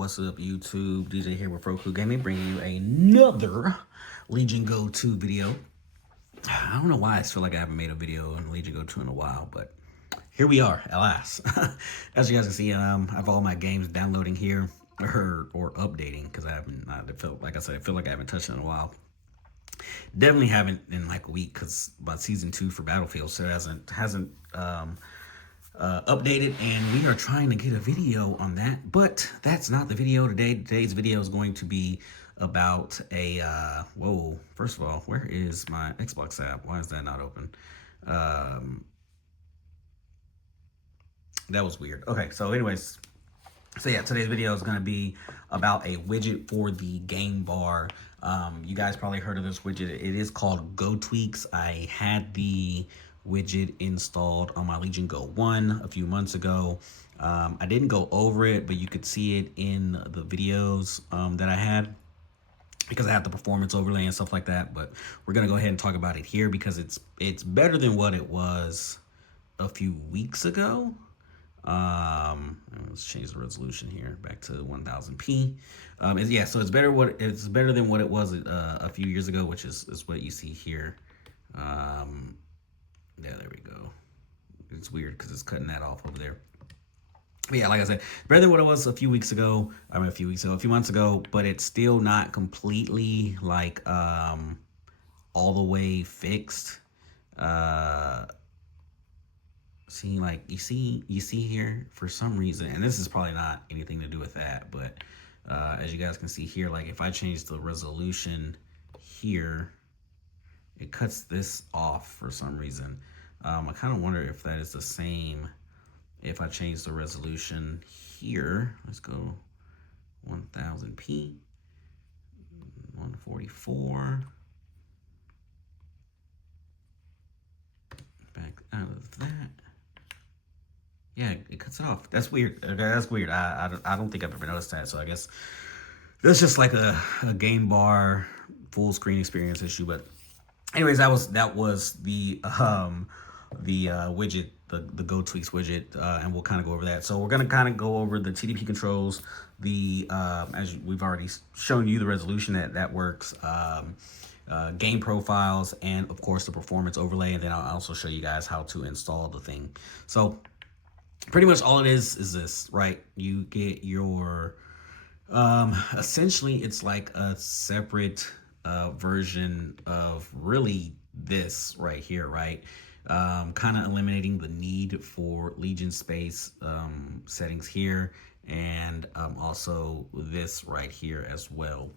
What's up, YouTube? DJ here with Roku Gaming, bringing you another Legion Go 2 video. I don't know why I feel like I haven't made a video on Legion Go 2 in a while, but here we are, alas. As you guys can see, I have all my games downloading here, or updating, because I haven't, like I feel like I haven't touched it in a while. Definitely haven't in like a week, because about season 2 for Battlefield, so it hasn't updated, and we are trying to get a video on that, but that's not the video today. Today's video is going to be about a whoa, first of all, where is my Xbox app? Why is that not open? That was weird. Okay, so anyways, so yeah, today's video is going to be about a widget for the game bar. You guys probably heard of this widget. It is called GoTweaks. I had the widget installed on my Legion Go 1 a few months ago. I didn't go over it, but you could see it in the videos that I had, because I have the performance overlay and stuff like that. But we're gonna go ahead and talk about it here because it's better than what it was a few weeks ago. Let's change the resolution here back to 1000p. Yeah, so it's better than what it was a few years ago, which is what you see here. Yeah, there we go. It's weird because it's cutting that off over there. But yeah, like I said, better than what it was a few months ago, but it's still not completely like all the way fixed. See, like you see here, for some reason, and this is probably not anything to do with that, but as you guys can see here, like if I change the resolution here, it cuts this off for some reason. I kind of wonder if that is the same if I change the resolution here. Let's go 1000p, 144. Back out of that. Yeah, it cuts it off. That's weird. Okay, that's weird. I don't think I've ever noticed that. So I guess that's just like a game bar full screen experience issue. But anyways, that was the widget, the GoTweaks widget, and we'll kind of go over that. So we're gonna kind of go over the TDP controls, as we've already shown you the resolution that works, game profiles, and of course the performance overlay, and then I'll also show you guys how to install the thing. So pretty much all it is this, right? You get your essentially it's like a separate version of really this right here, right? Kind of eliminating the need for Legion space settings here, and also this right here as well,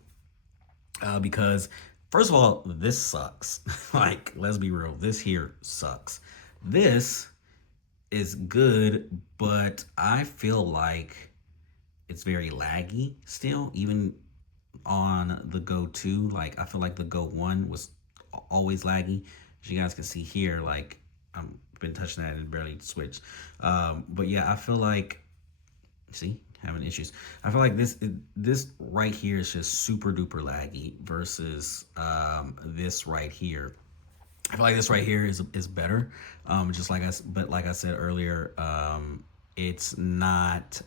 because first of all, this sucks. Like, let's be real, this here sucks. This is good, but I feel like it's very laggy still, even on the Go 2. Like, I feel like the Go 1 was always laggy. As you guys can see here, like I've been touching that and barely switched. But yeah, I feel like, see, having issues. I feel like this right here is just super duper laggy versus this right here. I feel like this right here is better. Just like I said earlier, it's not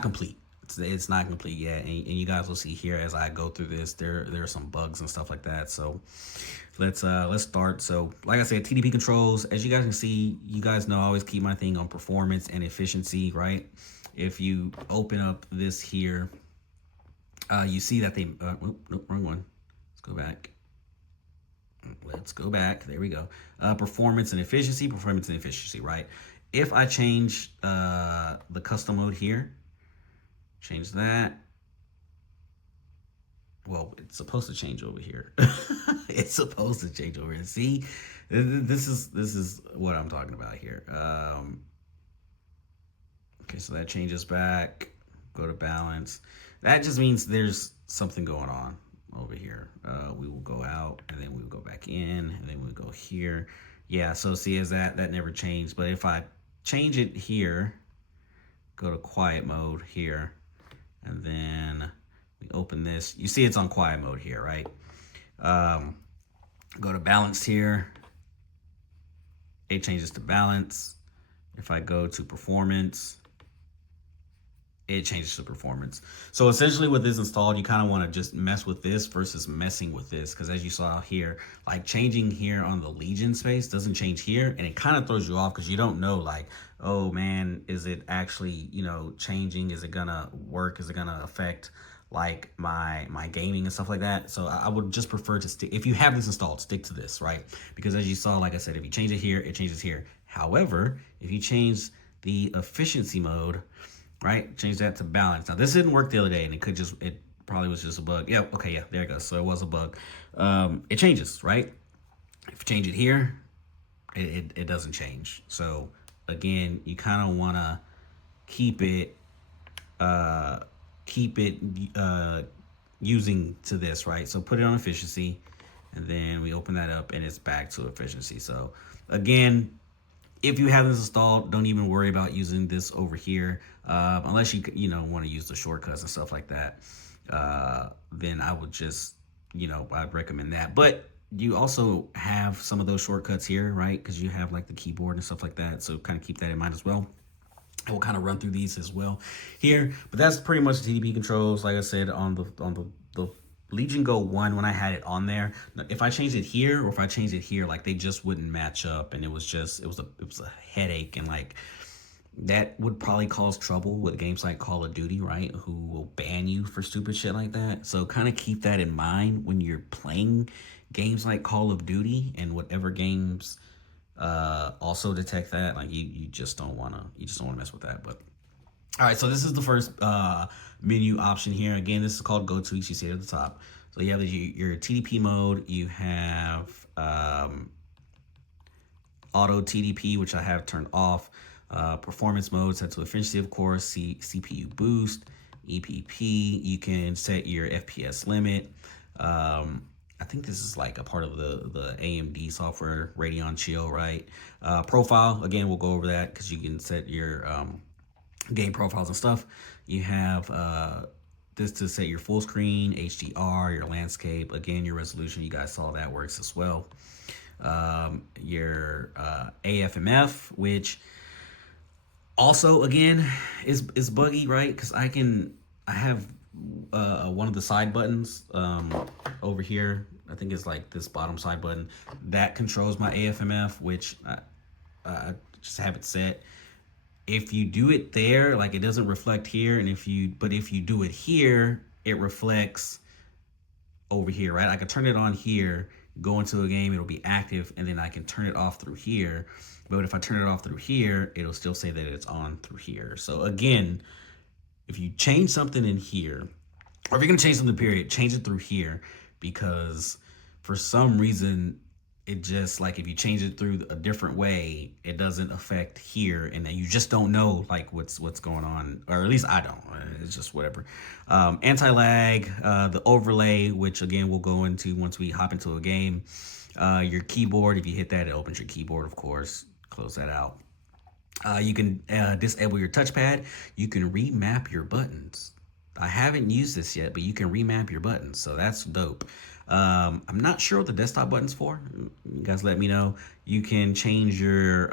complete. It's not complete yet, and you guys will see here as I go through this, there are some bugs and stuff like that. So let's start. So like I said, TDP controls, as you guys can see, you guys know I always keep my thing on performance and efficiency, right? If you open up this here, you see that they nope, wrong one. Let's go back. There we go. Performance and efficiency, right? If I change the custom mode here, change that. Well, it's supposed to change over here. It's supposed to change over here. See, this is what I'm talking about here. Okay, so that changes back. Go to balance. That just means there's something going on over here. We will go out, and then we will go back in, and then we'll go here. Yeah, so see, as that never changed. But if I change it here, go to quiet mode here, and then we open this, you see it's on quiet mode here, right? Go to balance here, it changes to balance. If I go to performance, it changes the performance. So essentially with this installed, you kind of want to just mess with this versus messing with this, because as you saw here, like changing here on the Legion space doesn't change here, and it kind of throws you off because you don't know, like, oh man, is it actually, you know, changing? Is it gonna work? Is it gonna affect like my gaming and stuff like that? So I would just prefer to stick, if you have this installed, stick to this, right? Because as you saw, like I said, if you change it here, it changes here. However, if you change the efficiency mode, right, change that to balance. Now this didn't work the other day, and it probably was just a bug. Yep, okay, yeah, there it goes. So it was a bug. It changes, right? If you change it here, it doesn't change. So again, you kind of want to keep it using to this, right? So put it on efficiency, and then we open that up and it's back to efficiency. So again, if you have this installed, don't even worry about using this over here, unless you want to use the shortcuts and stuff like that. Then I would just, I'd recommend that. But you also have some of those shortcuts here, right? Because you have like the keyboard and stuff like that. So kind of keep that in mind as well. I will kind of run through these as well here, but that's pretty much the TDP controls. Like I said, on the Legion Go 1, when I had it on there, if I changed it here or if I changed it here, like they just wouldn't match up, and it was a headache, and like that would probably cause trouble with games like Call of Duty, right? Who will ban you for stupid shit like that. So kind of keep that in mind when you're playing games like Call of Duty, and whatever games also detect that. Like you just don't want to mess with that. But all right, so this is the first menu option here. Again, this is called GoTweaks. You see it at the top. So you have your TDP mode. You have auto TDP, which I have turned off. Performance mode set to efficiency, of course. CPU boost, EPP. You can set your FPS limit. I think this is like a part of the AMD software, Radeon Chill, right? Profile, again, we'll go over that because you can set your game profiles and stuff. You have this to set your full screen, HDR, your landscape. Again, your resolution, you guys saw that works as well. Your AFMF, which also, again, is buggy, right? Because I have one of the side buttons over here. I think it's like this bottom side button that controls my AFMF, which I just have it set. If you do it there, like it doesn't reflect here, and if you do it here, it reflects over here, right? I can turn it on here, go into a game, it'll be active, and then I can turn it off through here. But if I turn it off through here, it'll still say that it's on through here. So again, if you change something in here, or if you're gonna change something, period, change it through here, because for some reason, it just, like, if you change it through a different way, it doesn't affect here, and then you just don't know like what's going on, or at least I don't. It's just whatever. Anti-lag, the overlay, which again we'll go into once we hop into a game. Your keyboard, if you hit that, it opens your keyboard, of course. Close that out. You can disable your touchpad. You can remap your buttons. I haven't used this yet, but you can remap your buttons, so that's dope. I'm not sure what the desktop button's for. You guys let me know. You can change your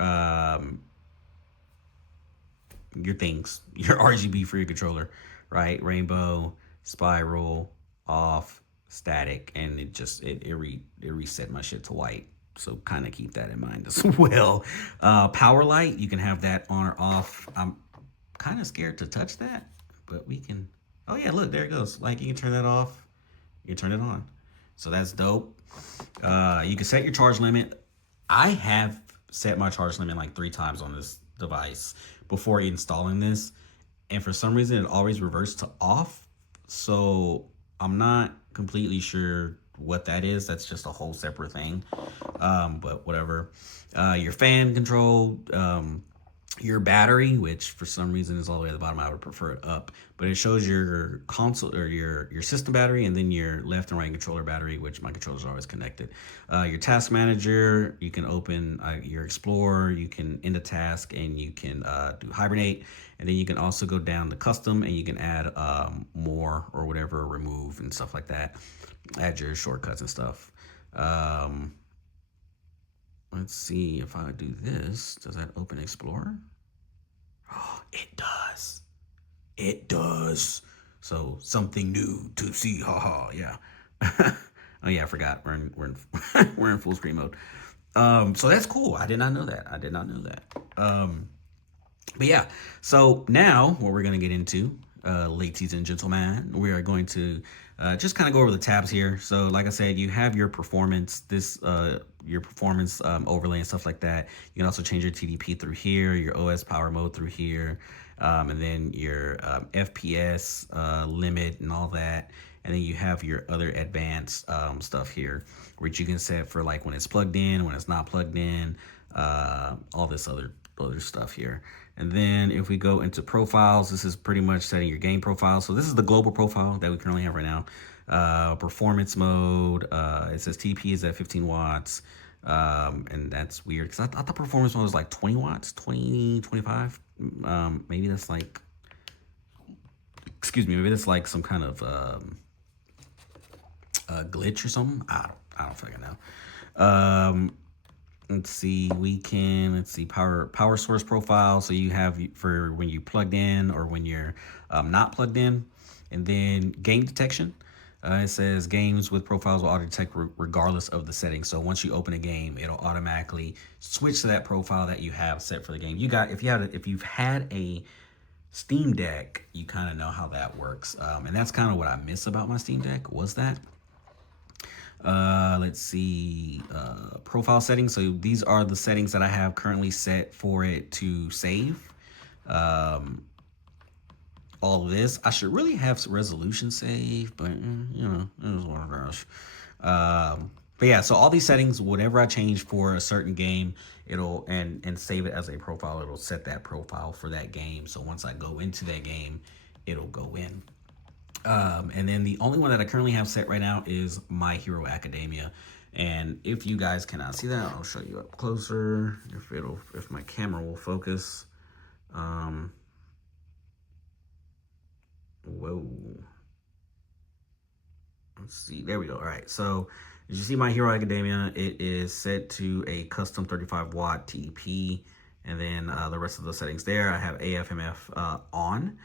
things, your RGB for your controller, right? Rainbow, spiral, off, static, and it reset my shit to white. So kind of keep that in mind as well. Power light, you can have that on or off. I'm kind of scared to touch that, but we can. Oh yeah, look, there it goes. Like, you can turn that off, you can turn it on. So that's dope. You can set your charge limit. I have set my charge limit like 3 times on this device before installing this, and for some reason it always reverts to off. So I'm not completely sure what that is. That's just a whole separate thing. But whatever. Your fan control, your battery, which for some reason is all the way at the bottom. I would prefer it up, but it shows your console or your system battery, and then your left and right controller battery, which my controllers are always connected. Your task manager, you can open your Explorer, you can end a task, and you can do hibernate, and then you can also go down to custom, and you can add more or whatever, remove and stuff like that. Add your shortcuts and stuff. Let's see if I do this. Does that open Explorer? Oh, it does. It does. So something new to see. Haha. Yeah. Oh yeah, I forgot. We're in full screen mode. So that's cool. I did not know that. I did not know that. But yeah, so now what we're going to get into, ladies and gentlemen, we are going to just kind of go over the tabs here. So like I said, you have your performance, your performance overlay and stuff like that. You can also change your TDP through here, your OS power mode through here, and then your FPS limit and all that. And then you have your other advanced stuff here, which you can set for like when it's plugged in, when it's not plugged in, all this other stuff here. And then if we go into profiles, this is pretty much setting your game profile. So this is the global profile that we currently have right now. Performance mode, it says TDP is at 15 watts. And that's weird because I thought performance mode was like 20 watts, 20, 25. Maybe that's like, excuse me, maybe that's like some kind of glitch or something. I don't fucking know. Let's see, let's see, power source profile. So you have for when you plugged in or when you're not plugged in. And then game detection. It says games with profiles will auto detect regardless of the settings. So once you open a game, it'll automatically switch to that profile that you have set for the game. If you've had a Steam Deck, you kind of know how that works. And that's kind of what I miss about my Steam Deck was that. Let's see, profile settings. So these are the settings that I have currently set for it to save. All of this, I should really have some resolution save, but you know, it was one of those. But yeah, so all these settings, whatever I change for a certain game, it'll and save it as a profile. It'll set that profile for that game. So once I go into that game, it'll go in. And then the only one that I currently have set right now is My Hero Academia. And if you guys cannot see that, I'll show you up closer if my camera will focus. Whoa. Let's see. There we go. All right. So as you see, My Hero Academia, it is set to a custom 35 watt TDP. And then the rest of the settings there, I have AFMF on.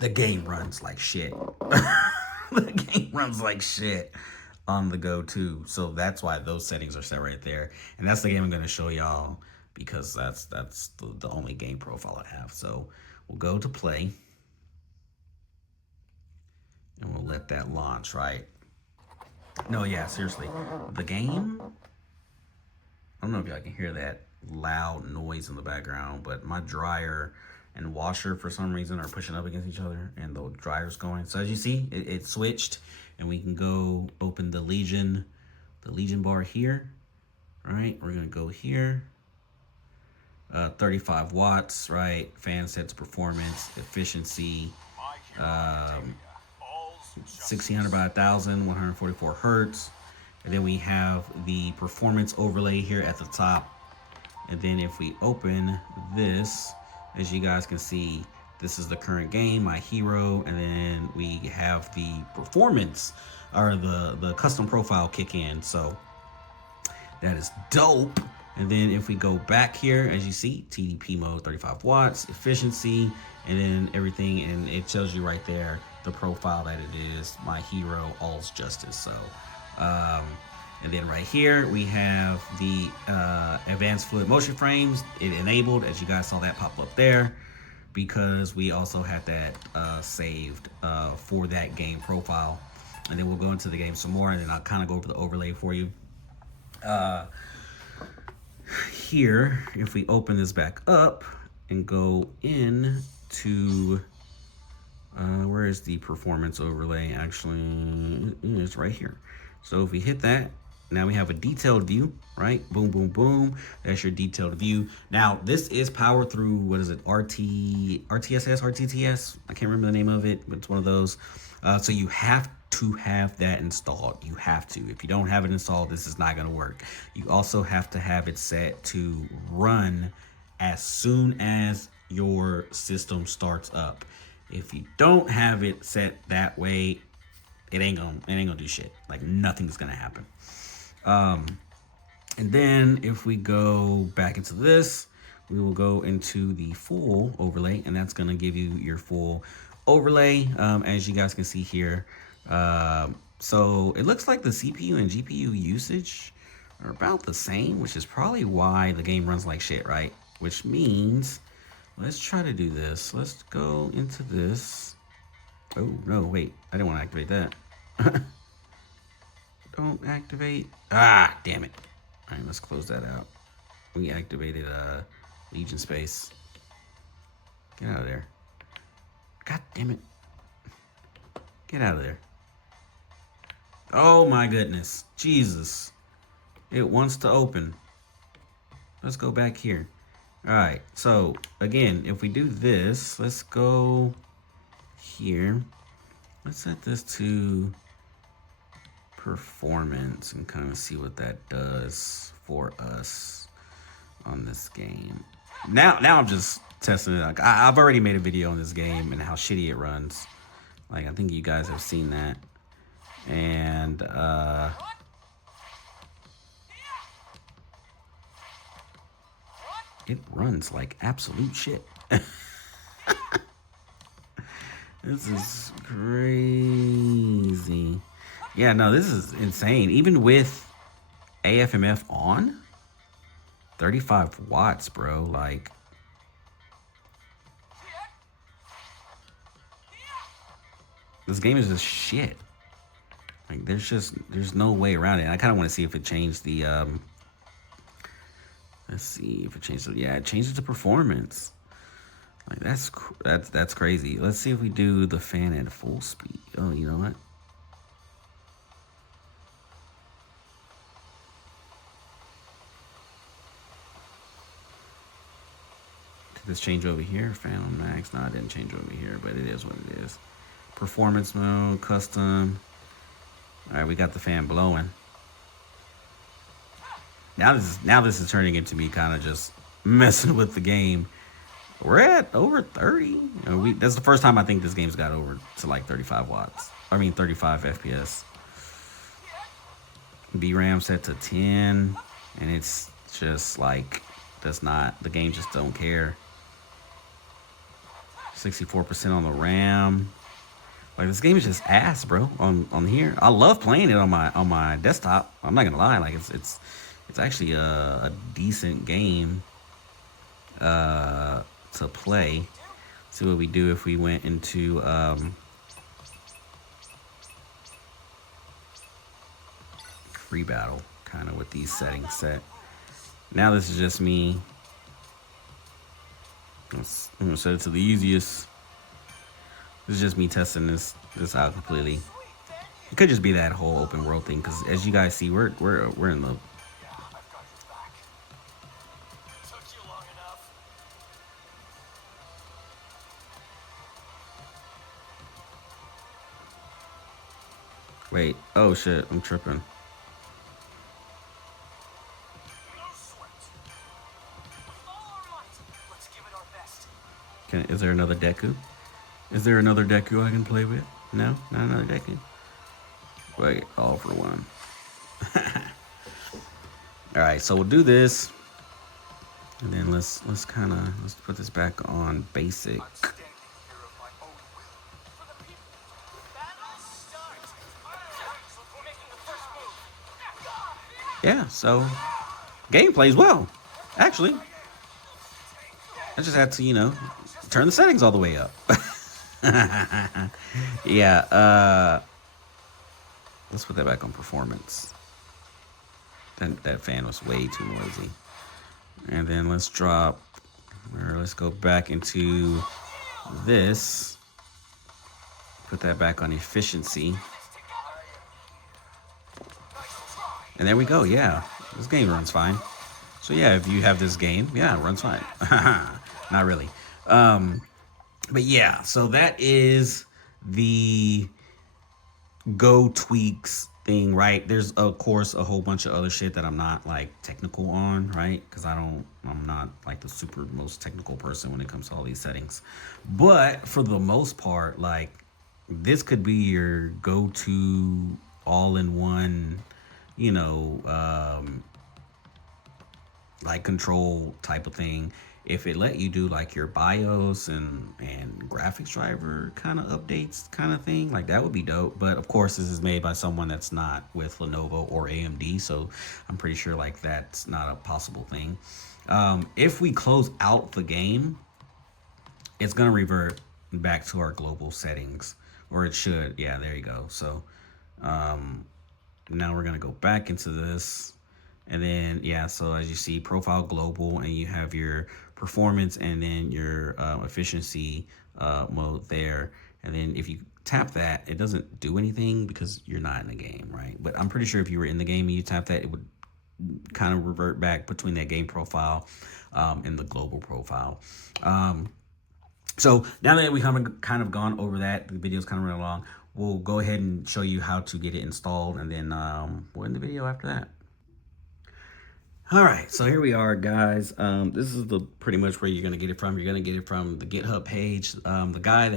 The game runs like shit. The game runs like shit on the go too. So that's why those settings are set right there. And that's the game I'm going to show y'all because that's the only game profile I have. So we'll go to play. And we'll let that launch, right? No, yeah, seriously. The game, I don't know if y'all can hear that loud noise in the background, but my dryer and washer for some reason are pushing up against each other and the dryer's going. So as you see, it switched and we can go open the Legion bar here. Right, we're gonna go here. 35 watts, right? Fan sets performance, efficiency, 1600 by 1000, 144 hertz. And then we have the performance overlay here at the top. And then if we open this, as you guys can see, this is the current game, My Hero, and then we have the performance or the custom profile kick in. So that is dope. And then if we go back here, as you see, TDP mode, 35 watts, efficiency, and then everything, and it tells you right there the profile that it is, My Hero, All's Justice. So, and then right here, we have the advanced fluid motion frames. It enabled, as you guys saw that pop up there, because we also had that saved for that game profile. And then we'll go into the game some more, and then I'll kind of go over the overlay for you. Here, if we open this back up and go in to where is the performance overlay? Actually, it's right here. So if we hit that, now we have a detailed view, right? Boom, boom, boom. That's your detailed view. Now, this is powered through, what is it? RTSS, RTTS? I can't remember the name of it, but it's one of those. So you have to have that installed. You have to. If you don't have it installed, this is not going to work. You also have to have it set to run as soon as your system starts up. If you don't have it set that way, it ain't gonna do shit. Like nothing's gonna happen. And then if we go back into this, we will go into the full overlay, and that's going to give you your full overlay, as you guys can see here. So it looks like the CPU and GPU usage are about the same, which is probably why the game runs like shit, right? Which means, let's try to do this. Let's go into this. Oh, no, wait. I didn't want to activate that. Don't activate. Ah, damn it. All right, let's close that out. We activated Legion Space. Get out of there. God damn it. Get out of there. Oh my goodness. Jesus. It wants to open. Let's go back here. All right. So, again, if we do this, let's go here. Let's set this to performance and kind of see what that does for us on this game. Now I'm just testing it out. I've already made a video on this game and how shitty it runs. Like, I think you guys have seen that. And it runs like absolute shit. This is crazy. Yeah, no, this is insane. Even with AFMF on, 35 watts, bro. Like, this game is just shit. Like, there's no way around it. I kind of want to see if it changed the, let's see if it changed, yeah, it changed it to performance. Like, that's crazy. Let's see if we do the fan at full speed. Oh, you know what? Did this change over here? Fan on max? No, it didn't change over here, but it is what it is. Performance mode, custom. All right, we got the fan blowing. Now this is turning into me kind of just messing with the game. We're at over 30. That's the first time I think this game's got over to like 35 watts. I mean 35 FPS. VRAM set to 10, and it's just like the game just don't care. 64% on the RAM. Like, this game is just ass, bro. On here, I love playing it on my desktop. I'm not gonna lie. Like, it's actually a decent game to play. See what we do if we went into free battle, kind of with these settings set. Now this is just me. I'm gonna set it to the easiest. This is just me testing this out completely. It could just be that whole open world thing, because as you guys see, we're in the wait. Oh shit! I'm tripping. Is there another Deku? Is there another Deku I can play with? No, not another Deku. Wait, all for one. All right, so we'll do this, and then let's put this back on basic. Yeah, so game plays well, actually. I just had to, turn the settings all the way up. Yeah, let's put that back on performance. That fan was way too noisy. And then let's go back into this. Put that back on efficiency. And there we go, yeah. This game runs fine. So yeah, if you have this game, yeah, it runs fine. Not really. But yeah, so that is the GoTweaks thing, right? There's of course a whole bunch of other shit that I'm not like technical on, right? Because I'm not like the super most technical person when it comes to all these settings. But for the most part, like, this could be your go-to all-in-one, like control type of thing. if it let you do like your BIOS and graphics driver kind of updates kind of thing, like that would be dope. But of course, this is made by someone that's not with Lenovo or AMD, so I'm pretty sure like that's not a possible thing. If we close out the game, it's gonna revert back to our global settings, or it should. Yeah, there you go. So now we're gonna go back into this, and then yeah, so as you see, profile global, and you have your performance and then your efficiency mode there. And then if you tap that, it doesn't do anything because you're not in the game, right? But I'm pretty sure if you were in the game and you tap that, it would kind of revert back between that game profile and the global profile. So now that we kind of gone over that, the video's kind of running along, we'll go ahead and show you how to get it installed, and then we'll end the video after that. All right, so here we are, guys. This is the pretty much where you're gonna get it from. You're gonna get it from the GitHub page. The guy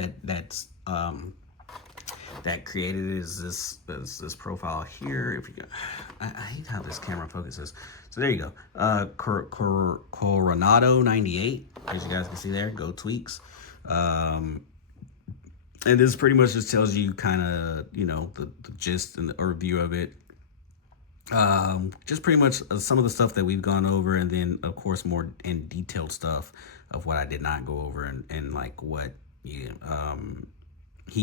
that created it is this profile here. If you go, I hate how this camera focuses. So there you go. Coronado 98, as you guys can see there. GoTweaks. And this pretty much just tells you kind of, you know, the gist and the overview of it. Just pretty much some of the stuff that we've gone over, and then of course more in detailed stuff of what I did not go over, and like what he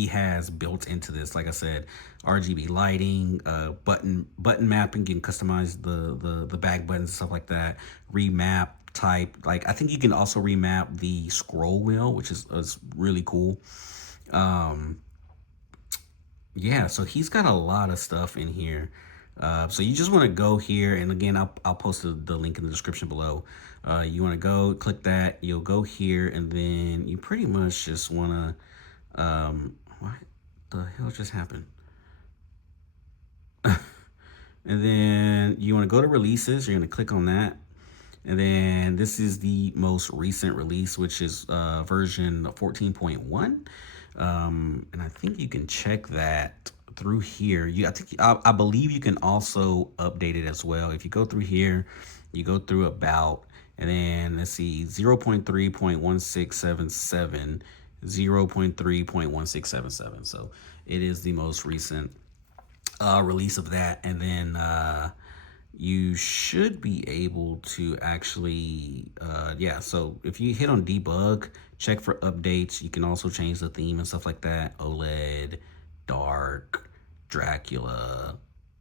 has built into this. Like I said, RGB lighting, button mapping, you can customize the back buttons and stuff like that. Remap type, like I think you can also remap the scroll wheel, which is really cool. Yeah, so he's got a lot of stuff in here. So you just want to go here, and again, I'll post the link in the description below. You want to go click that, you'll go here, and then you pretty much just want to, what the hell just happened? And then you want to go to releases, you're going to click on that. And then this is the most recent release, which is version 14.1. And I think you can check that through here. I believe you can also update it as well. If you go through here, you go through about, and then let's see, 0.3.1677, 0.3.1677. So it is the most recent release of that. And then you should be able to actually, yeah, so if you hit on debug, check for updates. You can also change the theme and stuff like that. OLED, dark, Dracula,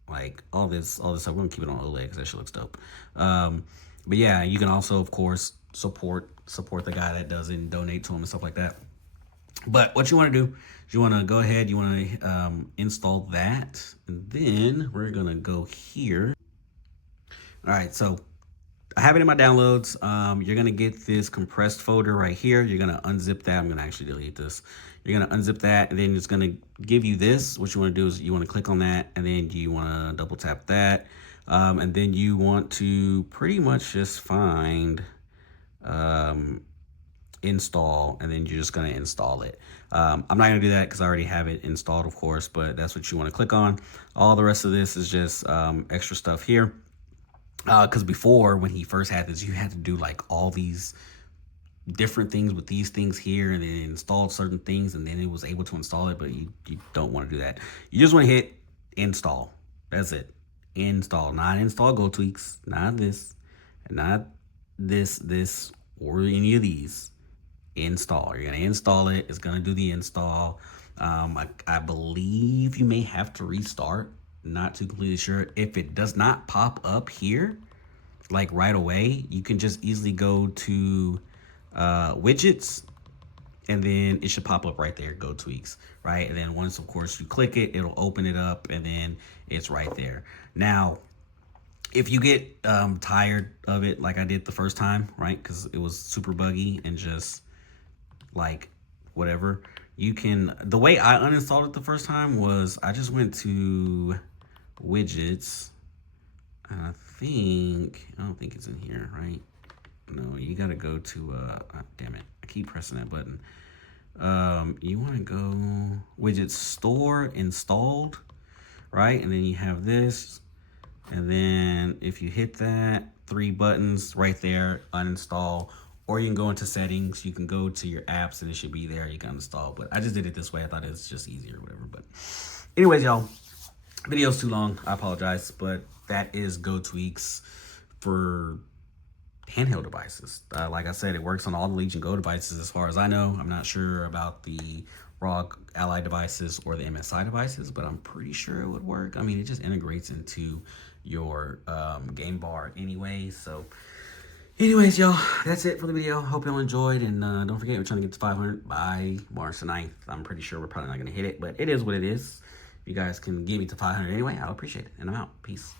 like all this stuff. We're gonna keep it on OLED because that shit looks dope. But yeah, you can also, of course, support the guy that does it and donate to him and stuff like that. But what you want to do is you want to go ahead, you want to install that, and then we're gonna go here. All right, so I have it in my downloads. You're gonna get this compressed folder right here. You're gonna unzip that. I'm gonna actually delete this. You're gonna unzip that, and then it's gonna give you this. What you wanna do is you wanna click on that, and then you wanna double tap that. And then you want to pretty much just find install, and then you're just gonna install it. I'm not gonna do that because I already have it installed, of course, but that's what you wanna click on. All the rest of this is just extra stuff here. Because before, when he first had this, you had to do like all these different things with these things here, and then it installed certain things, and then it was able to install it, but you don't want to do that. You just want to hit install. That's it. Install. Not install GoTweaks. Not this. Not this, or any of these. Install. You're going to install it. It's going to do the install. I believe you may have to restart. Not too completely sure. If it does not pop up here, like right away, you can just easily go to widgets, and then it should pop up right there, GoTweaks, right? And then once, of course, you click it, it'll open it up, and then it's right there. Now, if you get tired of it like I did the first time, right, because it was super buggy and just like whatever, you can, the way I uninstalled it the first time was I just went to widgets, and I don't think it's in here, right? No, you gotta go to damn it, I keep pressing that button. You want to go widget store installed, right? And then you have this, and then if you hit that, 3 buttons right there, uninstall or you can go into settings, you can go to your apps, and it should be there. You can install, but I just did it this way. I thought it was just easier or whatever. But anyways, y'all, video's too long. I apologize, but that is GoTweaks for handheld devices. Like I said, it works on all the Legion Go devices as far as I know. I'm not sure about the ROG Ally devices or the MSI devices, but I'm pretty sure it would work. I mean, it just integrates into your game bar anyway. So anyways, y'all, that's it for the video. Hope y'all enjoyed, and don't forget, we're trying to get to 500 by March the 9th. I'm pretty sure we're probably not going to hit it, but it is what it is. If you guys can get me to 500 anyway, I'll appreciate it, and I'm out. Peace.